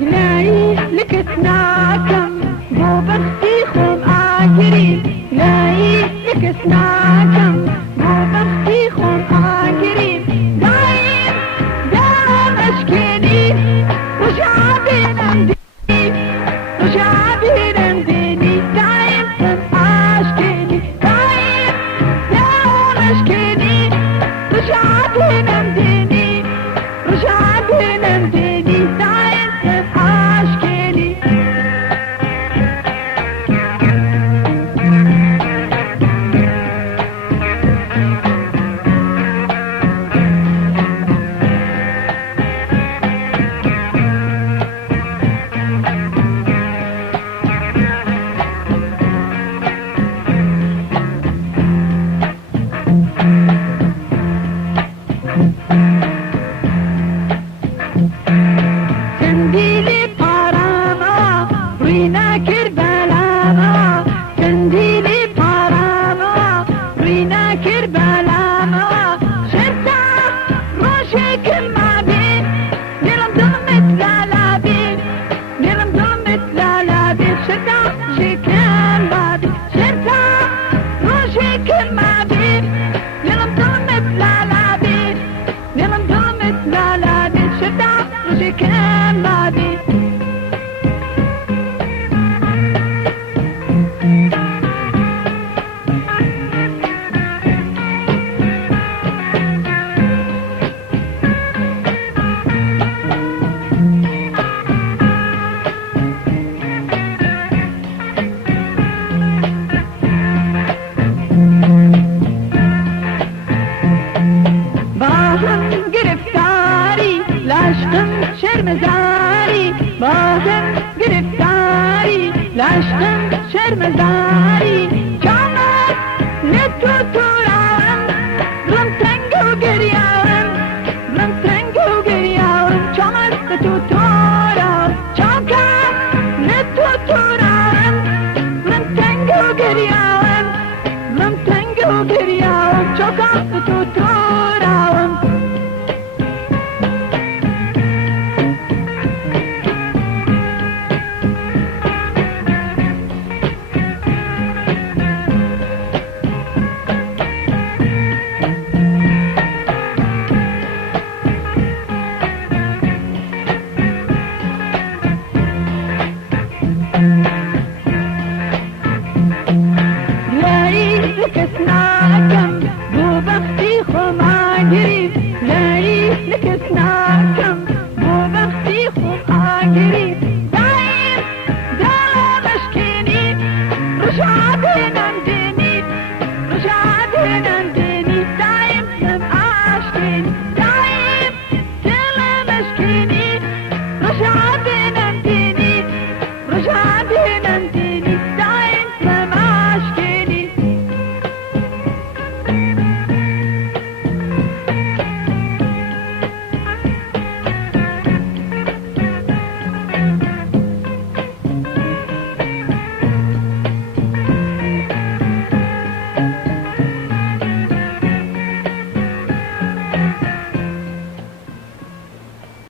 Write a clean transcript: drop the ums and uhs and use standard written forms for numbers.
لاي لك سناكم بو بختي خم آجري لاي لك سناكم بو بختي خم آجري دايم دام أشكيني وشعبي نمديني وشعبي نمديني دايم دام أشكيني دايم دام أشكيني وشعبي نمديني وشعبي نمديني دايم دام أشكيني كنديلي باراما رينا كربلاما كنديلي باراما رينا كربلاما شرطة روشك المعبين نلم ظلمت لالابين نلم ظلمت لالابين شرطة شكل بابي شرطة روشك المعبين نلم ظلمت لالابين نلم ظلمت لالابين شرطة روشك المعبين باهم گرفتاری لشتم شرمزاری باهم گرفتاری لشتم شرمزاری جامت نتو توران رم تنگو گریان رم تنگو گریان جامت نتو توران جامت نتو توران رم تنگو گریان رم تنگو گریان جامت نتو توران لاي لك سناكم بو بختي خم آجري لاي لك سناكم